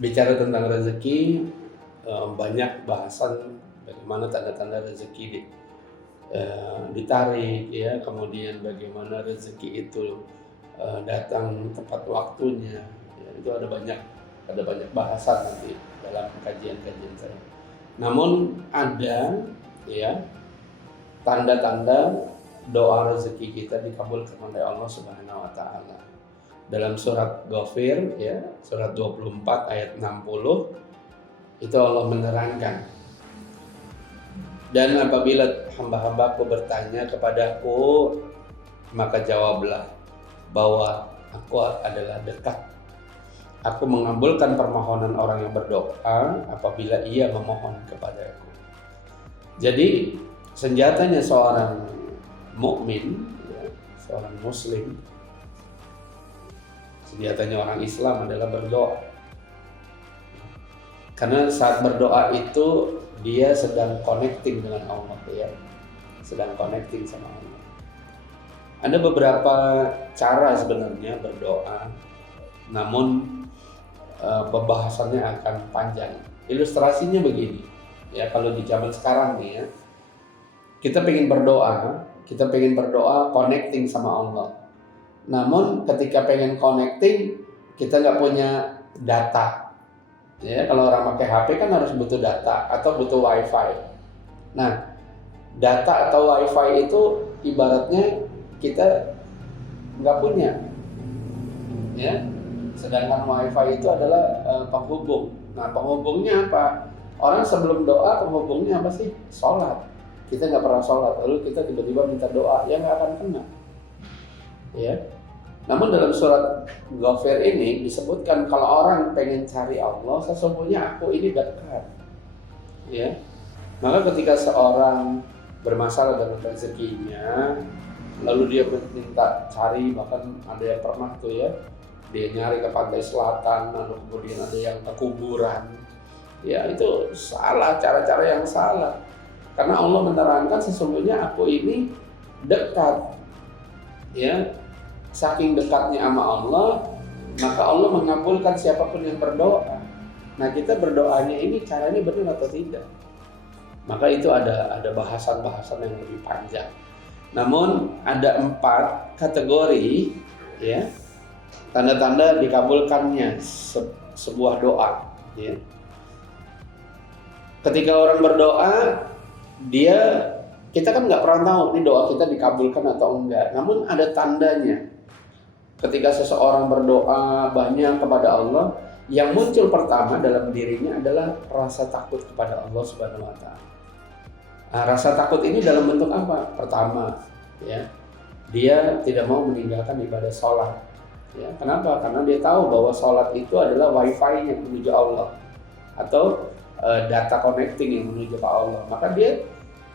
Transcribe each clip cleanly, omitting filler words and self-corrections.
Bicara tentang rezeki, banyak bahasan bagaimana tanda-tanda rezeki ditarik ya, kemudian bagaimana rezeki itu datang tepat waktunya. Ya, itu ada banyak bahasan nanti dalam kajian-kajian saya. Namun ada ya tanda-tanda doa rezeki kita dikabulkan oleh Allah Subhanahu wa taala. Dalam surat Ghafir ya, surat 24 ayat 60 itu Allah menerangkan, dan apabila hamba-hambaku bertanya kepadaku, maka jawablah bahwa aku adalah dekat. Aku mengabulkan permohonan orang yang berdoa apabila ia memohon kepadaku. Jadi senjatanya seorang mukmin, ya, seorang muslim, senjatanya orang Islam adalah berdoa. Karena saat berdoa itu dia sedang connecting dengan Allah, ya, sedang connecting sama Allah. Ada beberapa cara sebenarnya berdoa, namun pembahasannya akan panjang. Ilustrasinya begini, ya, kalau di zaman sekarang nih ya, kita pengen berdoa connecting sama Allah. Namun ketika pengen connecting, kita nggak punya data. Ya, kalau orang pakai HP kan harus butuh data atau butuh WiFi. Nah, data atau WiFi itu ibaratnya kita nggak punya, ya. Sedangkan WiFi itu adalah penghubung. Nah, penghubungnya apa? Orang sebelum doa penghubungnya apa sih? Sholat. Kita nggak pernah sholat, lalu kita tiba-tiba minta doa, ya nggak akan kena. Ya. Namun dalam surat Ghafir ini disebutkan kalau orang pengen cari Allah, sesungguhnya aku ini dekat. Ya. Maka ketika seorang bermasalah dengan rezekinya, lalu dia minta cari, bahkan ada yang pernah tuh ya, dia nyari ke pantai selatan, lalu kemudian ada yang ke kuburan. Ya, itu salah, cara-cara yang salah. Karena Allah menerangkan sesungguhnya aku ini dekat. Ya, saking dekatnya sama Allah, maka Allah mengabulkan siapapun yang berdoa. Nah, kita berdoanya ini caranya benar atau tidak? Maka itu ada bahasan-bahasan yang lebih panjang. Namun ada 4 kategori ya, tanda-tanda dikabulkannya sebuah doa. Ya. Ketika orang berdoa, kita kan nggak pernah tahu nih doa kita dikabulkan atau enggak. Namun ada tandanya. Ketika seseorang berdoa banyak kepada Allah, yang muncul pertama dalam dirinya adalah rasa takut kepada Allah Subhanahu wa taala. Nah, rasa takut ini dalam bentuk apa? Pertama, ya, dia tidak mau meninggalkan ibadah sholat. Ya, kenapa? Karena dia tahu bahwa sholat itu adalah wifi yang menuju Allah atau data connecting yang menuju ke Allah. Maka dia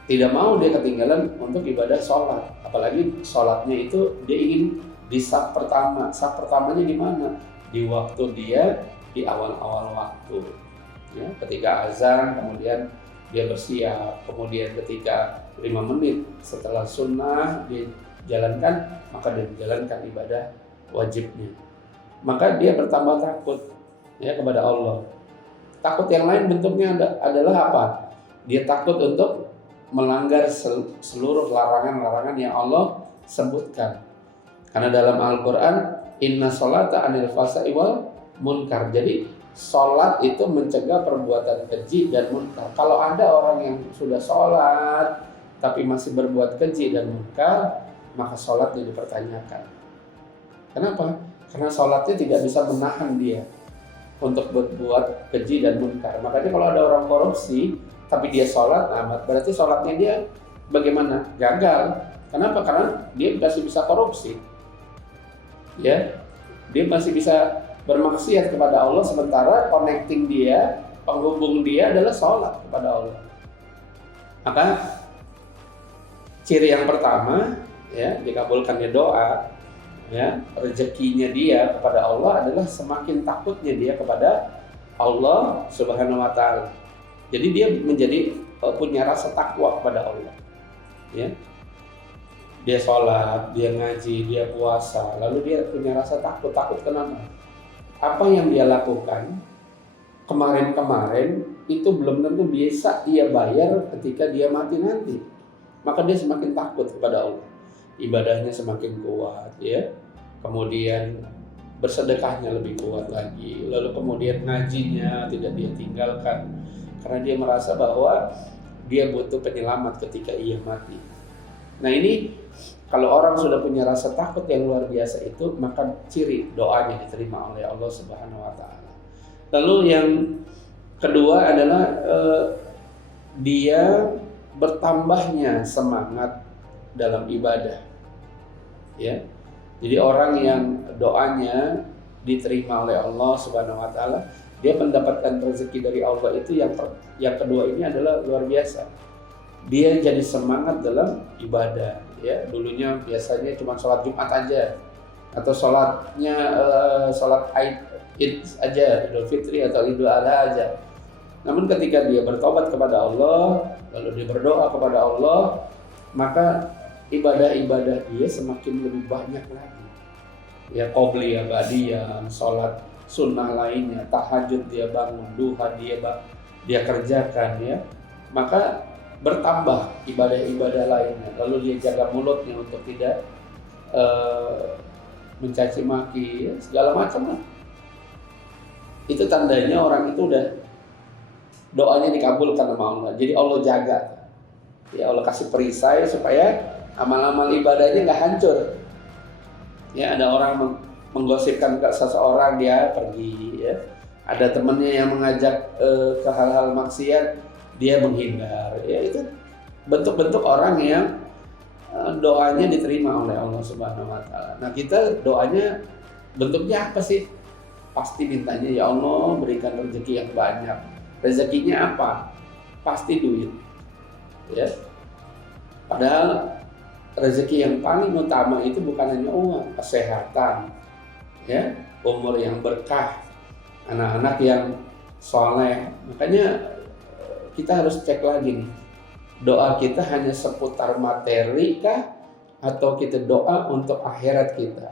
tidak mau dia ketinggalan untuk ibadah sholat. Apalagi sholatnya itu dia ingin di saf pertama. Saf pertamanya di mana? Di waktu dia di awal-awal waktu. Ya, ketika azan, kemudian dia bersiap, kemudian ketika 5 menit setelah sunnah dijalankan, maka dia menjalankan ibadah wajibnya. Maka dia bertambah takut ya kepada Allah. Takut yang lain bentuknya adalah apa? Dia takut untuk melanggar seluruh larangan-larangan yang Allah sebutkan. Karena dalam Al-Quran, inna sholata anil fahsya'i wal munkar. Jadi sholat itu mencegah perbuatan keji dan munkar. Kalau ada orang yang sudah sholat tapi masih berbuat keji dan munkar, maka sholatnya dipertanyakan. Kenapa? Karena sholatnya tidak bisa menahan dia untuk berbuat keji dan munkar. Makanya kalau ada orang korupsi tapi dia sholat, nah berarti sholatnya dia bagaimana? Gagal. Kenapa? Karena dia masih bisa korupsi. Ya, dia masih bisa bermaksiat kepada Allah, sementara connecting dia, penghubung dia adalah sholat kepada Allah. Maka ciri yang pertama ya dikabulkannya doa, ya, rezekinya dia kepada Allah adalah semakin takutnya dia kepada Allah Subhanahu wa taala. Jadi dia menjadi punya rasa takwa kepada Allah. Ya. Dia sholat, dia ngaji, dia puasa, lalu dia punya rasa takut. Takut kenapa? Apa yang dia lakukan kemarin-kemarin itu belum tentu bisa dia bayar ketika dia mati nanti. Maka dia semakin takut kepada Allah. Ibadahnya semakin kuat, ya. Kemudian bersedekahnya lebih kuat lagi. Lalu kemudian ngajinya tidak dia tinggalkan karena dia merasa bahwa dia butuh penyelamat ketika ia mati. Nah, ini kalau orang sudah punya rasa takut yang luar biasa itu, maka ciri doanya diterima oleh Allah Subhanahu wa taala. Lalu yang kedua adalah dia bertambahnya semangat dalam ibadah. Ya. Jadi orang yang doanya diterima oleh Allah Subhanahu wa taala, dia mendapatkan rezeki dari Allah itu yang kedua ini adalah luar biasa. Dia jadi semangat dalam ibadah, ya. Dulunya biasanya cuma sholat Jumat aja atau sholat Id aja, Idul Fitri atau Idul Adha aja. Namun ketika dia bertobat kepada Allah, lalu dia berdoa kepada Allah, maka ibadah-ibadah dia semakin lebih banyak lagi. Ya, qobliyah, ba'diyah, sholat sunnah lainnya, tahajud dia bangun, duha dia kerjakan, ya. Maka bertambah ibadah-ibadah lainnya. Lalu dia jaga mulutnya untuk tidak mencaci maki, ya, segala macam lah. Itu tandanya orang itu udah doanya dikabulkan sama Allah. Jadi Allah jaga, ya, Allah kasih perisai supaya amal-amal ibadahnya nggak hancur. Ya, ada orang menggosipkan ke seseorang, dia pergi, ya. Ada temannya yang mengajak ke hal-hal maksiat, dia menghindar. Ya, itu bentuk-bentuk orang yang doanya diterima oleh Allah Subhanahu wa taala. Nah, kita doanya bentuknya apa sih? Pasti mintanya, ya Allah berikan rezeki yang banyak. Rezekinya apa? Pasti duit. Ya. Padahal rezeki yang paling utama itu bukan hanya uang, kesehatan, ya, umur yang berkah, anak-anak yang soleh. Makanya kita harus cek lagi nih, doa kita hanya seputar materi kah, atau kita doa untuk akhirat kita,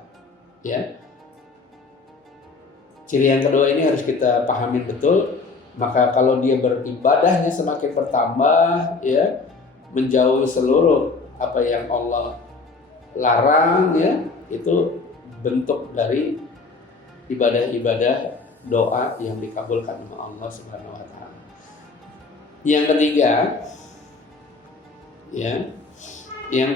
ya. Ciri yang kedua ini harus kita pahami betul. Maka kalau dia beribadahnya semakin bertambah, ya, menjauhi seluruh apa yang Allah larang, ya, itu bentuk dari ibadah-ibadah doa yang dikabulkan oleh Allah Subhanahu wa taala. Yang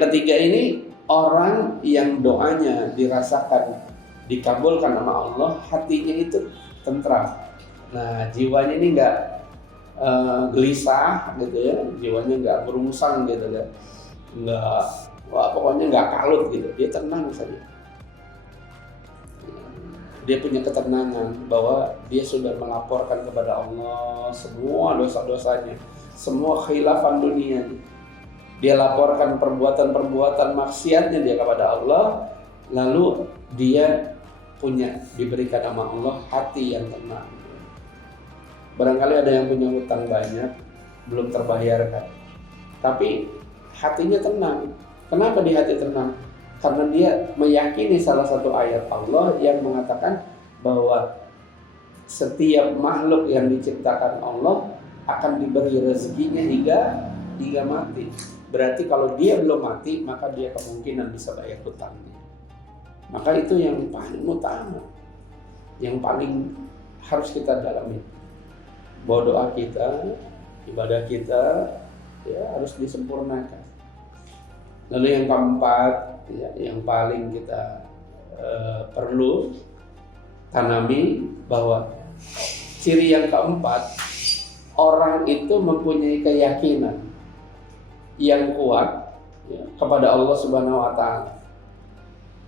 ketiga ini orang yang doanya dirasakan dikabulkan sama Allah, hatinya itu tentram. Nah, jiwanya ini nggak gelisah gitu, ya, jiwanya nggak berungsang gitu, ya, nggak, pokoknya nggak kalut gitu, dia tenang saja. Dia punya ketenangan bahwa dia sudah melaporkan kepada Allah semua dosa-dosanya, semua khilafan dunia. Dia laporkan perbuatan-perbuatan maksiatnya dia kepada Allah, lalu dia diberikan sama Allah hati yang tenang. Barangkali ada yang punya hutang banyak, belum terbayarkan, tapi hatinya tenang. Kenapa di hati tenang? Karena dia meyakini salah satu ayat Allah yang mengatakan bahwa setiap makhluk yang diciptakan Allah akan diberi rezekinya hingga mati. Berarti kalau dia belum mati, maka dia kemungkinan bisa bayar hutangnya. Maka itu yang paling utama, yang paling harus kita dalami. Bahwa doa kita, ibadah kita, ya, harus disempurnakan. Lalu yang keempat, ya, yang paling kita perlu tanami, bahwa ciri yang keempat, orang itu mempunyai keyakinan yang kuat, ya, kepada Allah Subhanahu wa taala.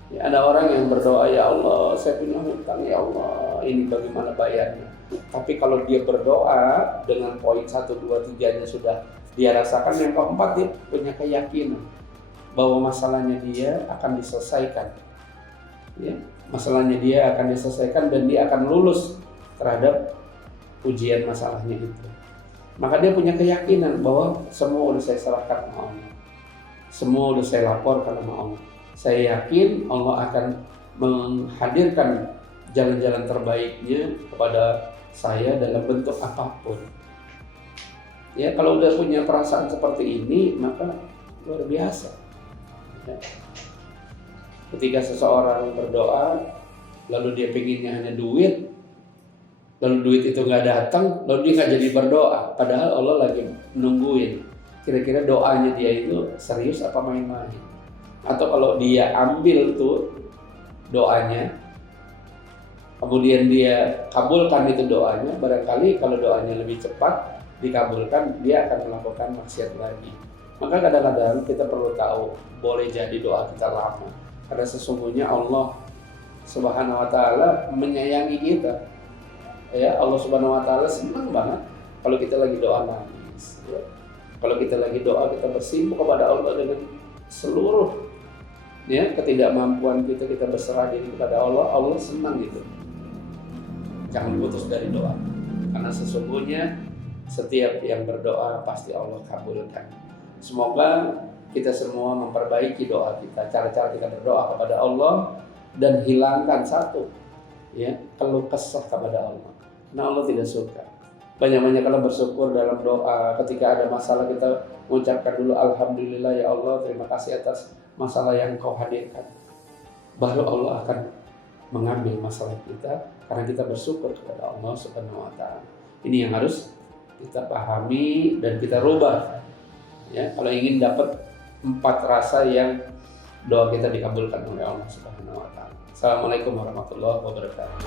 Ya, ada orang yang berdoa, ya Allah saya punya hutang, ya Allah ini bagaimana bayarnya. Tapi kalau dia berdoa dengan poin 1, 2, 3-nya sudah dia rasakan, yang keempat dia punya keyakinan bahwa masalahnya dia akan diselesaikan, ya, masalahnya dia akan diselesaikan dan dia akan lulus terhadap ujian masalahnya itu. Maka dia punya keyakinan bahwa semua sudah saya serahkan sama Allah, semua sudah saya laporkan sama Allah. Saya yakin Allah akan menghadirkan jalan-jalan terbaiknya kepada saya dalam bentuk apapun. Ya, kalau udah punya perasaan seperti ini, maka luar biasa. Ya. Ketika seseorang berdoa, lalu dia pengennya hanya duit, lalu duit itu nggak datang, lalu dia nggak jadi berdoa. Padahal Allah lagi nungguin. Kira-kira doanya dia itu serius apa main-main? Atau kalau dia ambil tuh doanya, kemudian dia kabulkan itu doanya, barangkali kalau doanya lebih cepat dikabulkan, dia akan melakukan maksiat lagi. Maka kadang-kadang kita perlu tahu, boleh jadi doa kita lama, karena sesungguhnya Allah Subhanahu wa Ta'ala menyayangi kita. Ya, Allah Subhanahu wa Ta'ala senang banget kalau kita lagi doa nangis. Ya. Kalau kita lagi doa, kita bersimpuh kepada Allah dengan seluruh ketidakmampuan kita, kita berserah diri kepada Allah. Allah senang gitu. Jangan putus dari doa, karena sesungguhnya setiap yang berdoa pasti Allah kabulkan. Semoga kita semua memperbaiki doa kita, cara-cara kita berdoa kepada Allah, dan hilangkan satu, keluh kesah kepada Allah. Karena Allah tidak suka. Banyak-banyak kalau bersyukur dalam doa. Ketika ada masalah, kita mengucapkan dulu alhamdulillah ya Allah, terima kasih atas masalah yang Kau hadirkan. Baru Allah akan mengambil masalah kita, karena kita bersyukur kepada Allah Subhanahu wa Ta'ala. Ini yang harus kita pahami dan kita rubah. Ya, kalau ingin dapat 4 rasa yang doa kita dikabulkan oleh Allah Subhanahu wa Ta'ala. Assalamualaikum warahmatullahi wabarakatuh.